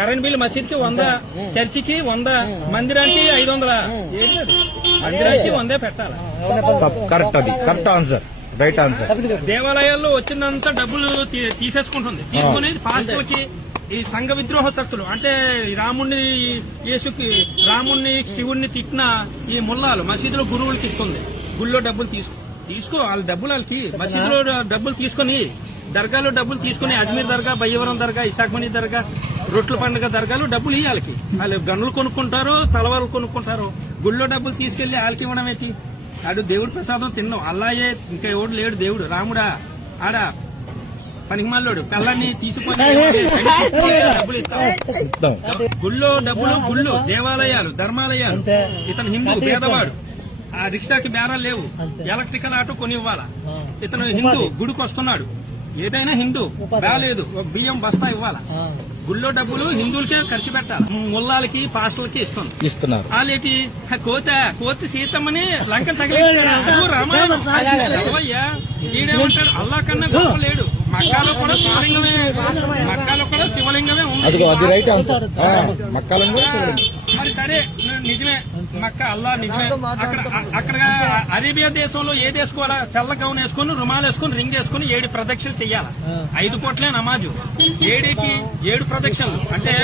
Current bill మసీద్కి 100, చర్చికి 100, మందిరానికి 500. మందిరానికి 100 పెట్టాలి. కరెక్ట్, అది కరెక్ట్ ఆన్సర్, రైట్ ఆన్సర్. దేవాలయాల్లో వచ్చినంత డబ్బులు తీసేసుకుంటుంది. తీసుకుని పాస్టర్లకి ఈ సంఘ విద్రోహ శక్తులు అంటే రాముణ్ణి శివుణ్ణి తిట్టిన ఈ ముల్లాలు మసీదులో గురువులకి ఇస్తుంది. గుళ్ళో డబ్బులు తీసుకో వాళ్ళ డబ్బులు వాళ్ళకి మసీదులో డబ్బులు తీసుకుని దర్గాలో డబ్బులు తీసుకుని అజ్మీర్ దర్గా, బయ్యవరం దర్గా, ఇసాక్మణి దర్గా, రొట్ల పండుగ దర్గాలో డబ్బులు ఇవ్వాలకి. వాళ్ళు గన్నులు కొనుక్కుంటారు, తలవాళ్ళు కొనుక్కుంటారు. గుళ్ళో డబ్బులు తీసుకెళ్లి వాళ్ళకి ఇవ్వడం ఏంటి? ఆడు దేవుడి ప్రసాదం తిన్నాం. అల్లాయే ఇంకా ఎవడు లేడు దేవుడు. రాముడా ఆడా పనికిమాలోడు పిల్లల్ని తీసుకొని డబ్బులు ఇస్తాం. గుళ్ళో డబ్బులు, గుళ్ళు, దేవాలయాలు, ధర్మాలయాలు. ఇతను హిందూ పేదవాడు, ఆ రిక్షాకి బేరాలు లేవు, ఎలక్ట్రికల్ ఆటో కొని ఇవ్వాలా. ఇతను హిందూ గుడికి వస్తున్నాడు, ఏదైనా హిందూ రాలేదు, ఒక బియ్యం బస్తా ఇవ్వాలా. గుళ్ళో డబ్బులు హిందువులకే ఖర్చు పెట్టాలి, ముల్లాలకి పాస్టర్లకి ఇస్తున్నారు. వాళ్ళేటి కోతి సీతమ్మని లంక తగిలిస్తాడు. రామాయణం ఈడేమంటాడు? అల్లా కన్నా గొప్ప లేడు. మక్కాలో కూడా శివలింగమే ఉంది. మరి సరే నిజమే, మక్క అల్లా నిజమే. అక్కడ అరేబియా దేశంలో ఏది వేసుకోవాలా? తెల్ల గౌన్ వేసుకుని, రుమాలు వేసుకుని, రింగ్ వేసుకుని 7 ప్రదక్షిణలు చెయ్యాలా. 5 కోట్లే నమాజు, 7 ప్రదక్షిణలు అంటే